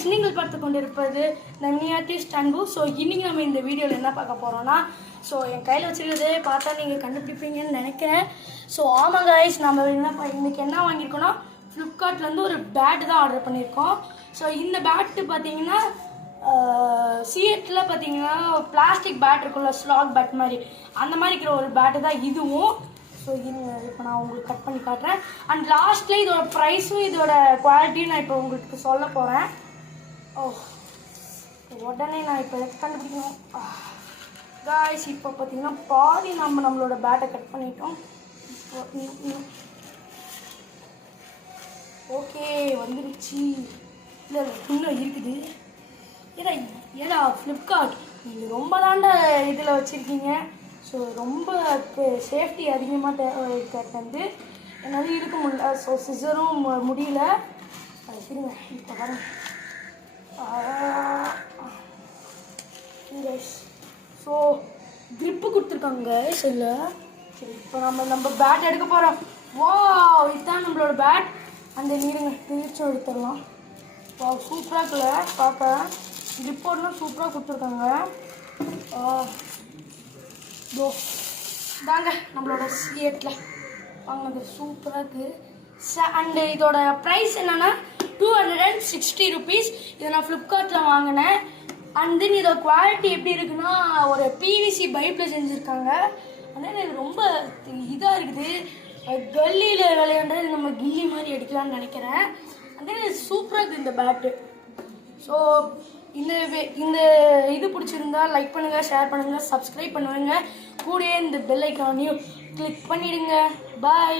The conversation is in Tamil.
guys, நீங்கள் பார்த்து கொண்டிருப்பது நன்னியார்டிஸ்ட் அன்பு. ஸோ இன்றைக்கி நம்ம இந்த வீடியோவில் என்ன பார்க்க போகிறோன்னா, ஸோ என் கையில் வச்சுருக்கதே பார்த்தா நீங்கள் கண்டுபிடிப்பீங்கன்னு நினைக்கிறேன். ஸோ ஆமாம் guys, நம்ம இன்றைக்கி என்ன வாங்கியிருக்கோன்னா ஃப்ளிப்கார்ட்லேருந்து ஒரு பேட்டு தான் ஆர்டர் பண்ணியிருக்கோம். ஸோ இந்த பேட்டு பார்த்தீங்கன்னா சிஎட்டில் பார்த்தீங்கன்னா பிளாஸ்டிக் பேட் இருக்குல்ல, ஸ்லாக் பேட் மாதிரி, அந்த மாதிரி இருக்கிற ஒரு பேட்டு தான் இதுவும். ஸோ இப்போ நான் உங்களுக்கு கட் பண்ணி காட்டுறேன். அண்ட் லாஸ்ட்டில் இதோட ப்ரைஸும் இதோட குவாலிட்டியும் நான் இப்போ உங்களுக்கு சொல்ல போகிறேன். உடனே நான் இப்போ கண்டுபிடிக்கணும் காய்ஸ். இப்போ பார்த்தீங்கன்னா பாதி நம்மளோட பேட்டை கட் பண்ணிட்டோம். இப்போ ஓகே வந்துருச்சு. இல்லை இன்னும் இருக்குது. ஏடா ஃப்ளிப்கார்ட் நீங்கள் ரொம்ப தாண்டா இதில் வச்சுருக்கீங்க. ஸோ ரொம்ப சேஃப்டி அதிகமாக தேவை என்னால் இருக்க முடியல. ஸோ சிசரும் முடியல. இருங்க இப்போ வரேன். ஸோ க்ரிப்பு கொடுத்துருக்காங்க இல்லை. சரி இப்போ நம்ம பேட் எடுக்க போகிறோம். வா இதுதான் நம்மளோட பேட். அந்த நீருங்க திருச்சும் எடுத்துடலாம். வா சூப்பராக இருக்குல்ல பார்க்க. க்ரிப்போடலாம் சூப்பராக கொடுத்துருக்காங்க. தாங்க நம்மளோட சிஎட்டில் வாங்கினது சூப்பராக இருக்குது. அண்டு இதோட ப்ரைஸ் என்னென்னா 260 rupees. இதை நான் ஃப்ளிப்கார்ட்டில் வாங்கினேன். அண்ட் தென் இதோட குவாலிட்டி எப்படி இருக்குன்னா, ஒரு பிவிசி பைப்பில் செஞ்சுருக்காங்க. அதனால் இது ரொம்ப இதாக இருக்குது. கல்லியில் விளையாண்டது நம்ம கில்லி மாதிரி அடிக்கலாம்னு நினைக்கிறேன். அதனால் சூப்பராக இருக்குது இந்த பேட்டு. ஸோ இந்த இது பிடிச்சிருந்தா லைக் பண்ணுங்கள், ஷேர் பண்ணுங்கள், சப்ஸ்கிரைப் பண்ணுங்கள். கூடயே இந்த பெல் ஐக்கானையும் கிளிக் பண்ணிவிடுங்க. பாய்.